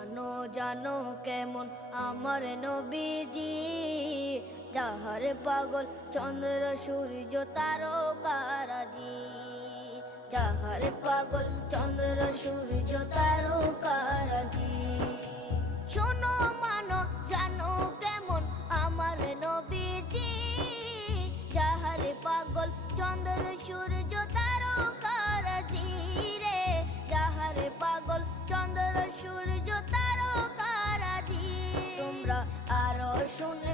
জানো জানো কেমন আমার নবীজি, যাহার পাগল চন্দ্র সূর্য তারকারাজি। যাহার পাগল চন্দ্র সূর্য তারকারাজি। শোনো মানো জানো কেমন আমার নবীজি, যাহার পাগল চন্দ্র সূর্য তারকারাজি রে। যাহার পাগল চন্দ্র সূর্য তারকারাজি। তোমরা আরো শুনে